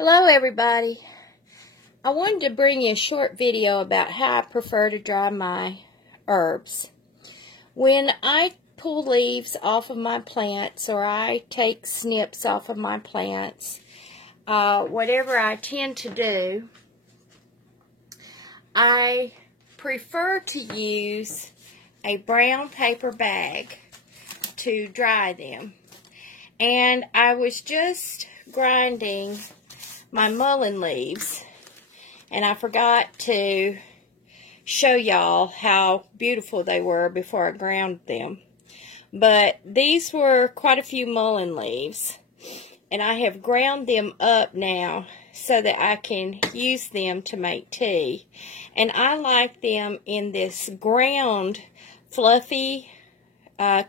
Hello everybody. I wanted to bring you a short video about how I prefer to dry my herbs. When I pull leaves off of my plants or I take snips off of my plants, whatever I tend to do, I prefer to use a brown paper bag to dry them. And I was just grinding my mullein leaves, and I forgot to show y'all how beautiful they were before I ground them. But these were quite a few mullein leaves, and I have ground them up now so that I can use them to make tea. And I like them in this ground, fluffy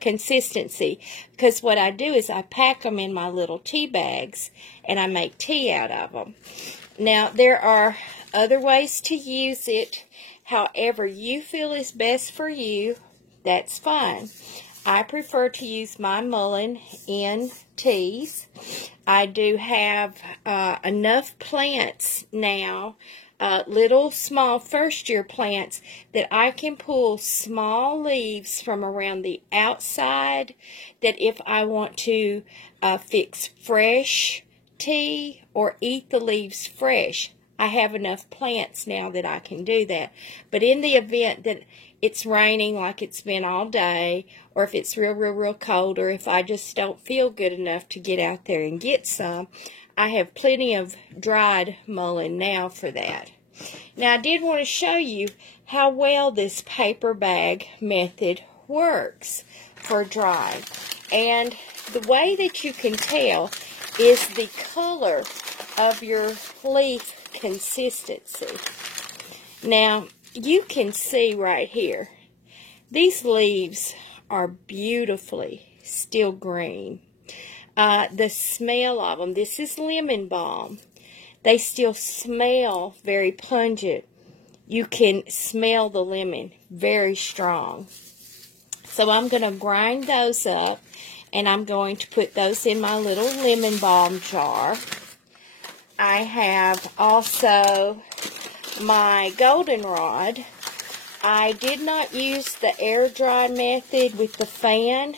consistency, because what I do is I pack them in my little tea bags and I make tea out of them. Now there are other ways to use it. However you feel is best for you, that's fine. I prefer to use my mullein in teas. I do have enough plants now, little small first-year plants, that I can pull small leaves from around the outside, that if I want to fix fresh tea or eat the leaves fresh, I have enough plants now that I can do that. But in the event that it's raining like it's been all day, or if it's real cold, or if I just don't feel good enough to get out there and get some, I have plenty of dried mullein now for that. Now I did want to show you how well this paper bag method works for drying. And the way that you can tell is the color of your leaf consistency. Now you can see right here, these leaves are beautifully still green. The smell of them, this is lemon balm. They still smell very pungent. You can smell the lemon very strong. So I'm going to grind those up, and I'm going to put those in my little lemon balm jar. I have also my goldenrod. I did not use the air dry method with the fan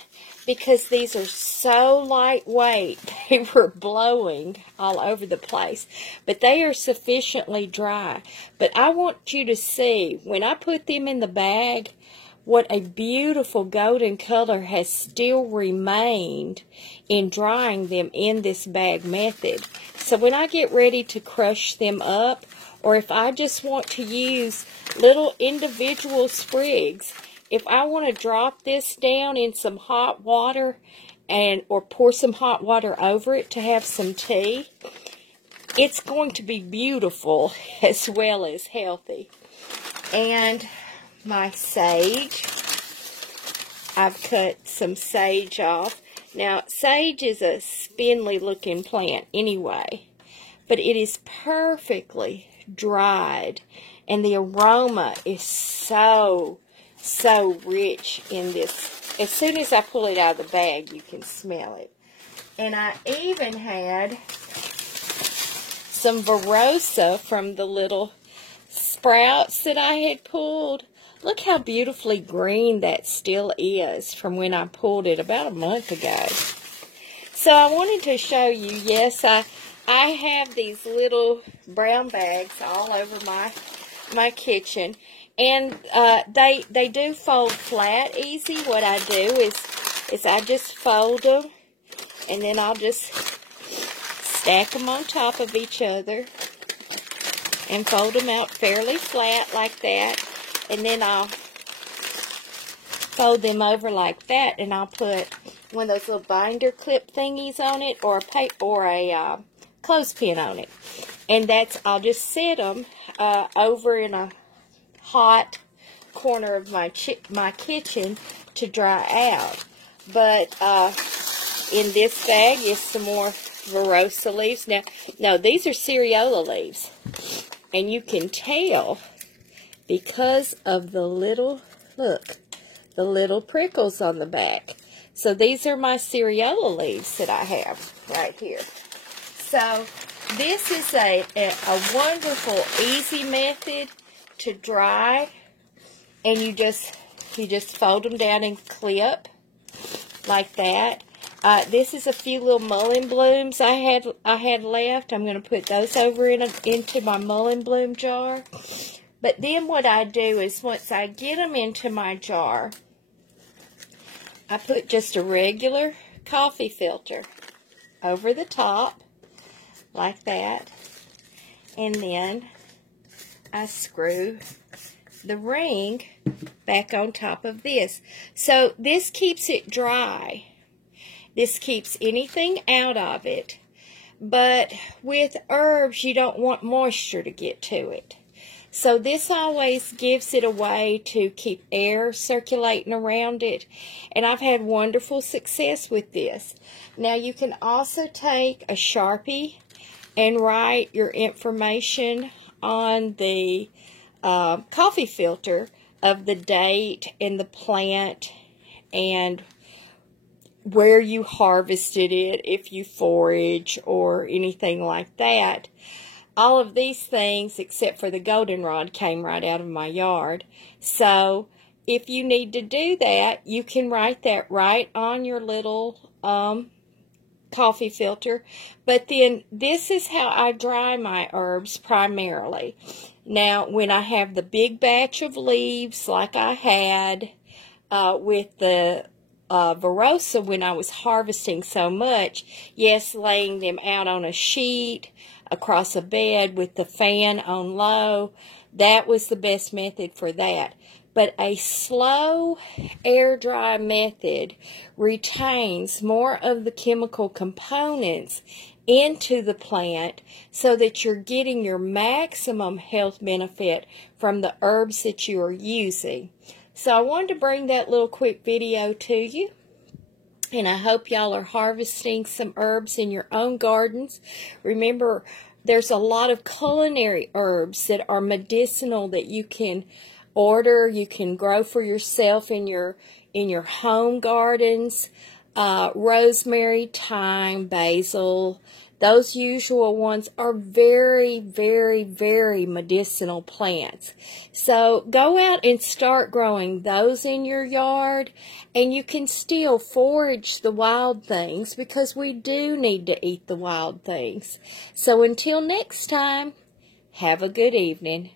because these are so lightweight. They were blowing all over the place. But they are sufficiently dry. But I want you to see, when I put them in the bag, what a beautiful golden color has still remained in drying them in this bag method. So when I get ready to crush them up, or if I just want to use little individual sprigs, if I want to drop this down in some hot water or pour some hot water over it to have some tea, it's going to be beautiful as well as healthy. And my sage, I've cut some sage off. Now sage is a spindly looking plant anyway, but it is perfectly dried, and the aroma is so rich in this. As soon as I pull it out of the bag, you can smell it. And I even had some Verosa from the little sprouts that I had pulled. Look how beautifully green that still is from when I pulled it about a month ago. So I wanted to show you, yes, I have these little brown bags all over my kitchen, and they do fold flat easy. What I do is I just fold them, and then I'll just stack them on top of each other and fold them out fairly flat like that, and then I'll fold them over like that, and I'll put one of those little binder clip thingies on it, or a clothespin on it, and I'll just set them over in a hot corner of my kitchen to dry out. But in this bag is some more Verosa leaves. Now, no, these are Cereola leaves, and you can tell because of the little, look, the little prickles on the back. So these are my Cereola leaves that I have right here. So this is a wonderful, easy method to dry. And you just fold them down and clip like that. This is a few little mullein blooms I had left. I'm going to put those over into my mullein bloom jar. But then what I do is once I get them into my jar, I put just a regular coffee filter over the top like that. And then I screw the ring back on top of this. So this keeps it dry. This keeps anything out of it. But with herbs, you don't want moisture to get to it. So this always gives it a way to keep air circulating around it. And I've had wonderful success with this. Now you can also take a Sharpie and write your information on the coffee filter of the date and the plant and where you harvested it, if you forage or anything like that. All of these things, except for the goldenrod, came right out of my yard. So if you need to do that, you can write that right on your little coffee filter. But then this is how I dry my herbs primarily. Now, when I have the big batch of leaves like I had with the Verosa when I was harvesting so much, yes, laying them out on a sheet across a bed with the fan on low, that was the best method for that. But a slow air dry method retains more of the chemical components into the plant so that you're getting your maximum health benefit from the herbs that you are using. So I wanted to bring that little quick video to you. And I hope y'all are harvesting some herbs in your own gardens. Remember, there's a lot of culinary herbs that are medicinal that you can order, you can grow for yourself in your home gardens. Rosemary, thyme, basil, those usual ones are very, very, very medicinal plants. So go out and start growing those in your yard, and you can still forage the wild things because we do need to eat the wild things. So until next time, have a good evening.